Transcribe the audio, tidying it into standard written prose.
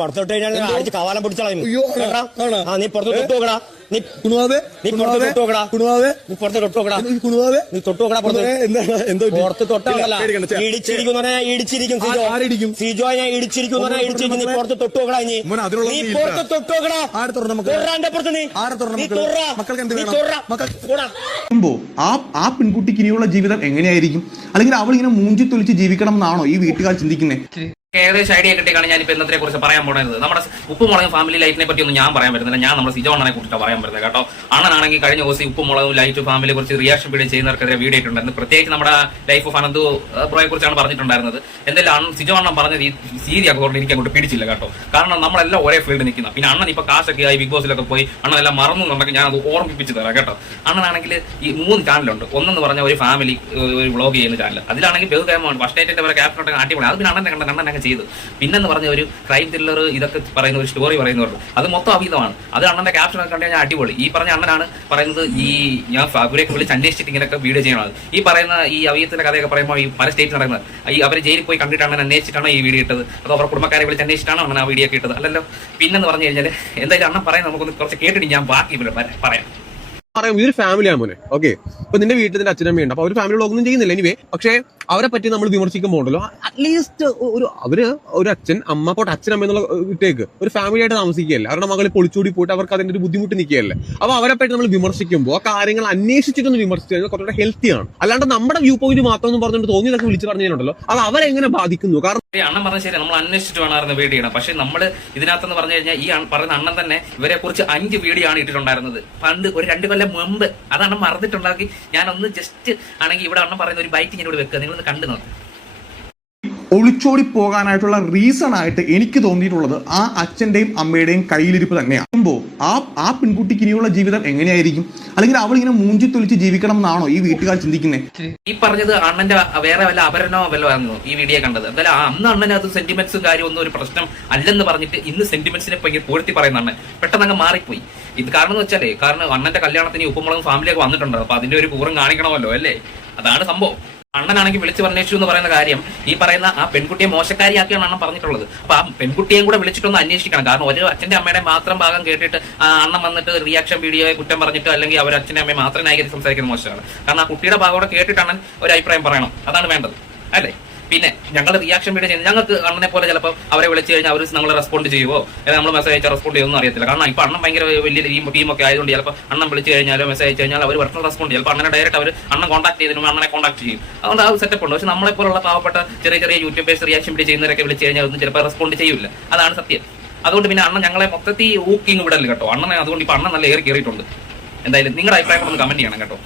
പുറത്തോട്ട് കഴിഞ്ഞാൽ അടിച്ച് കവാലം പിടിച്ചോളാം. നീ പുറത്ത് തൊട്ട് നോക്കടാ. നീ പുറത്ത് തൊട്ട് നോക്കടാ. നീ പുറത്ത് തൊട്ട് നോക്കടാ. നീ തൊട്ട് നോക്കടാ. പുറത്ത് തൊട്ടാണല്ല ഇടിച്ചിരിക്കും. സിജോ ഞാൻ ഇടിച്ചിരിക്കും. നീ പുറത്ത് തൊട്ട് നോക്കടാ. നീ പുറത്ത് തൊട്ട് നോക്കടാ. പുറത്ത് നീ ആ പെൺകുട്ടിക്ക് ഇനിയുള്ള ജീവിതം എങ്ങനെയായിരിക്കും? അല്ലെങ്കിൽ അവൾ ഇങ്ങനെ മൂഞ്ചി തൊലിച്ച് ജീവിക്കണം എന്നാണോ ഈ വീട്ടുകാർ ചിന്തിക്കുന്നത്? ഏകദേശം ഐഡിയ കിട്ടിയാണ് ഞാനിപ്പോൾ ഇന്നത്തെ കുറിച്ച് പറയാൻ പോകുന്നത്. നമ്മുടെ ഉപ്പുമുളകും ഫാമിലി ലൈറ്റിനെ പറ്റി ഒന്നും ഞാൻ പറയാൻ പറ്റുന്നില്ല. ഞാൻ നമ്മുടെ സിജോ അണ്ണനെ കുറിച്ച് പറയാൻ പറ്റുന്നത് കേട്ടോ. അണ്ണനാണെങ്കിൽ കഴിഞ്ഞ ദിവസം ഉപ്പുമുളകും ലൈറ്റ് ഫാമിലിയെ കുറിച്ച് റിയാക്ഷൻ വീഡിയോ ചെയ്യുന്നവർക്കെതിരെ വീഡിയോ ഇട്ടുണ്ടായിരുന്നു. പ്രത്യേകിച്ച് നമ്മുടെ ലൈഫ് ഓഫ് അനന്തു ബ്രോയെ കുറിച്ചാണ് പറഞ്ഞിട്ടുണ്ടായിരുന്നത്. എന്തായാലും സിജോ അണ്ണൻ പറഞ്ഞത് ഈ സീരി അക്കൗണ്ട് എനിക്ക് അങ്ങോട്ട് പിടിച്ചില്ല കേട്ടോ. കാരണം നമ്മളെല്ലാം ഒരേ ഫീൽഡ് നിൽക്കുന്ന. പിന്നെ അണ്ണൻ ഇപ്പോൾ കാശൊക്കെ ആയി ബിഗ് ബോസിലൊക്കെ പോയി അണ്ണനെല്ലാം മറന്നുണ്ടെങ്കിൽ ഞാൻ അത് ഓർമ്മിപ്പിച്ച് തരാം കേട്ടോ. അണ്ണനാണെങ്കിൽ ഈ 3 ചാനലുണ്ട്. ഒന്നെന്ന് പറഞ്ഞ ഒരു ഫാമിലി ഒരു വ്ളോഗ് ചെയ്യുന്ന ചാനൽ. അതിലാണെങ്കിൽ ബഹുകരമാണ് ഫസ്റ്റ് നൈറ്റിന്റെ വരെ ക്യാപ്റ്റൻ അടിപൊളി. അത് പിന്നെ അണ്ണനെ കണ്ട അണ്ണനൊക്കെ ചെയ്തു. പിന്നെന്ന് പറഞ്ഞ ഒരു ക്രൈം ത്രില്ലർ ഇതൊക്കെ പറയുന്ന ഒരു സ്റ്റോറി പറയുന്നുണ്ട്. അത് മൊത്തം അഭിതമാണ്. അത് അണ്ണന്റെ ക്യാപ്ഷൻ ഒക്കെ കണ്ടു കഴിഞ്ഞാൽ അടിപൊളി. ഈ പറഞ്ഞ അണ്ണനാണ് പറയുന്നത് ഈ ഞാൻ അവരെയൊക്കെ വിളിച്ച് അന്വേഷിച്ചിട്ട് ഇങ്ങനെയൊക്കെ വീഡിയോ ചെയ്യണത്. ഈ പറയുന്ന ഈ അവയത്തിന്റെ കഥയൊക്കെ പറയുമ്പോൾ ഈ പല സ്റ്റേറ്റ് നടക്കുന്നത് ഈ അവർ ജയിലിൽ പോയി കണ്ടിട്ടാണ് അന്വേഷിച്ചിട്ടാണോ ഈ വീഡിയോ ഇട്ടത്, അതോ അവരുടെ കുടുംബക്കാരെ വിളിച്ച് അന്വേഷിച്ചിട്ടാണോ അണ്ണൻ ആ വീഡിയോ ഒക്കെ ഇട്ടത്? അല്ലല്ലോ. പിന്നെന്ന് പറഞ്ഞു കഴിഞ്ഞാൽ എന്തായാലും അണ്ണൻ പറയാൻ നമുക്കൊന്ന് കുറച്ച് കേട്ടിട്ട് ഞാൻ ബാക്കി പറയാം. ഇതൊരു ഫാമിലിയാണ് മോനെ. ഓക്കെ, ഇപ്പൊ നിന്റെ വീട്ടിൽ നിന്റെ അച്ഛനമ്മയുണ്ട്. അപ്പൊ അവർ ഫാമിലി വ്ളോഗൊന്നും ചെയ്യുന്നില്ല. എനിവേ, പക്ഷെ അവരെ പറ്റി നമ്മൾ വിമർശിക്കുമ്പോണ്ടല്ലോ അറ്റ്ലീസ്റ്റ് ഒരു അച്ഛൻ അമ്മ പോട്ട് അച്ഛനമ്മ എന്നുള്ള വിട്ടേക്ക് ഒരു ഫാമിലി ആയിട്ട് താമസിക്കുകയല്ല. അവരുടെ മകളെ പൊളിച്ചൂടി പോയിട്ട് അവർക്ക് അതിന്റെ ഒരു ബുദ്ധിമുട്ട് നിൽക്കുകയല്ലേ. അപ്പൊ അവരെ പറ്റി നമ്മൾ വിമർശിക്കുമ്പോൾ ആ കാര്യങ്ങൾ അന്വേഷിച്ചിട്ടൊന്ന് വിമർശിച്ചു കഴിഞ്ഞാൽ കുറച്ചുകൂടെ ഹെൽത്തിയാണ്. അല്ലാണ്ട് നമ്മുടെ വ്യൂ പോയിന്റ് മാത്രം എന്ന് പറഞ്ഞുകൊണ്ട് തോന്നിയതൊക്കെ വിളിച്ചു പറഞ്ഞുണ്ടല്ലോ അത് അവരെങ്ങനെ ബാധിക്കുന്നു? കാരണം അണ്ണൻ പറഞ്ഞ ശരി, നമ്മൾ അന്വേഷിച്ചിട്ട് വേണമായിരുന്നു വീഡിയോ ചെയ്യണം. പക്ഷെ നമ്മൾ ഇതിനകത്തെന്ന് പറഞ്ഞു കഴിഞ്ഞാൽ ഈ പറയുന്ന അണ്ണൻ തന്നെ ഇവരെ കുറിച്ച് 5 വീഡിയോ ആണ് ഇട്ടിട്ടുണ്ടായിരുന്നത് പണ്ട് ഒരു 2 കൊല്ലം മുമ്പ്. അതാണ് മറന്നിട്ടുണ്ടാക്കി. ഞാനൊന്ന് ജസ്റ്റ് ആണെങ്കിൽ ഇവിടെ അണ്ണൻ പറയുന്ന ഒരു ബൈറ്റ് ഞാനിവിടെ വെക്കുക, നിങ്ങളൊന്ന് കണ്ടു നോക്ക്. ഒളിച്ചോടി പോകാനായിട്ടുള്ള റീസൺ ആയിട്ട് എനിക്ക് തോന്നിയിട്ടുള്ളത് ആ അച്ഛന്റെയും അമ്മയുടെയും കയ്യിലിരിപ്പ് തന്നെയാണ്. ആ പെൺകുട്ടിക്ക് ഇനിയുള്ള ജീവിതം എങ്ങനെയായിരിക്കും? അല്ലെങ്കിൽ അവൾ ഇങ്ങനെ മൂഞ്ചി തൊലിച്ച് ജീവിക്കണം എന്നാണോ ഈ വീട്ടുകാർ ചിന്തിക്കുന്നത്? ഈ പറഞ്ഞത് അണ്ണന്റെ വേറെ വല്ല അപരനോ വല്ലോ ആയിരുന്നു ഈ വീഡിയോ കണ്ടത്. എന്തായാലും അന്ന് അണ്ണന് അത് സെന്റിമെന്റ്സും കാര്യമൊന്നും ഒരു പ്രശ്നം അല്ലെന്ന് പറഞ്ഞിട്ട് ഇന്ന് സെന്റിമെന്റ്സിനെ ഭയങ്കര പൂഴ്ത്തി പറയുന്ന അണ്ണൻ പെട്ടെന്ന് അങ്ങ് മാറിപ്പോയി. ഇത് കാരണം എന്ന് വെച്ചാലേ, കാരണം അണ്ണന്റെ കല്യാണത്തിന് ഉപ്പുമുളകും ഫാമിലിയൊക്കെ വന്നിട്ടുണ്ട്. അപ്പൊ അതിന്റെ ഒരു പൂർവ്വം കാണിക്കണമല്ലോ അല്ലേ? അതാണ് സംഭവം. അണ്ണനാണെങ്കിൽ വിളിച്ച് പറഞ്ഞേച്ചു എന്ന് പറയുന്ന കാര്യം ഈ പറയുന്ന ആ പെൺകുട്ടിയെ മോശക്കാരിയാക്കിയാണ് അണ്ണൻ പറഞ്ഞിട്ടുള്ളത്. അപ്പൊ ആ പെൺകുട്ടിയെയും കൂടെ വിളിച്ചിട്ടൊന്ന് അന്വേഷിക്കണം. കാരണം ഒരു അച്ഛന്റെ അമ്മയുടെ മാത്രം ഭാഗം കേട്ടിട്ട് ആ അണ്ണൻ വന്നിട്ട് റിയാക്ഷൻ വീഡിയോയെ കുറ്റം പറഞ്ഞിട്ട് അല്ലെങ്കിൽ അവർ അച്ഛൻ്റെ അമ്മയെ മാത്രം ന്യായീകരിച്ച് സംസാരിക്കുന്നത് മോശമാണ്. കാരണം ആ കുട്ടിയുടെ ഭാഗം കൂടെ കേട്ടിട്ട് അണ്ണൻ ഒരു അഭിപ്രായം പറയണം. അതാണ് വേണ്ടത് അല്ലേ? പിന്നെ ഞങ്ങൾ റിയാക്ഷൻ വീഡിയോ ചെയ്യുന്നത് ഞങ്ങൾക്ക് അണ്ണനെ പോലെ ചിലപ്പോൾ അവരെ വിളിച്ചു കഴിഞ്ഞാൽ അവർ നമ്മൾ റെസ്പോണ്ട് ചെയ്യുമോ അല്ലെങ്കിൽ നമ്മൾ മെസ്സേജ് അയച്ചാൽ റെസ്പോണ്ട് ചെയ്യുമെന്ന് അറിയത്തില്ല. കാരണം ഇപ്പൊ അണ്ണൻ ഭയങ്കര വലിയ ടീമൊക്കെ ആയതുകൊണ്ട് ചിലപ്പോൾ അണ്ണൻ വിളിച്ചു കഴിഞ്ഞാലോ മെസ്സേജ് അയച്ചു കഴിഞ്ഞാൽ അവർ പെട്ടെന്ന് റെസ്പോണ്ട് ചെയ്യും. ചിലപ്പോൾ അണ്ണനെ ഡയറക്റ്റ് അവർ അണ്ണൻ കോൺടാക്ട് ചെയ്തതിനും അണ്ണനെ കോൺടാക്ട് ചെയ്യും. അതുകൊണ്ട് ആ സെറ്റപ്പ് ഉണ്ട്. പക്ഷെ നമ്മളെപ്പോലുള്ള പാവപ്പെട്ട ചെറിയ യൂട്യൂബേഴ്സ് റിയാക്ഷൻ വീഡിയോ ചെയ്യുന്നവരൊക്കെ വിളിച്ചു കഴിഞ്ഞാൽ ഒന്നും ചിലപ്പോൾ റെസ്പോണ്ട് ചെയ്യില്ല. അതാണ് സത്യം. അതുകൊണ്ട് പിന്നെ അണ്ണൻ ഞങ്ങളെ മൊത്തത്തിൽ ഊക്കിങ് വിടല് കേട്ടോ. അണ്ണനെ അതുകൊണ്ട് ഇപ്പൊ അണ്ണൻ നല്ല കയറിയിട്ടുണ്ട്. എന്തായാലും നിങ്ങളുടെ അഭിപ്രായം ഒന്ന് കമന്റ് ചെയ്യണം കേട്ടോ.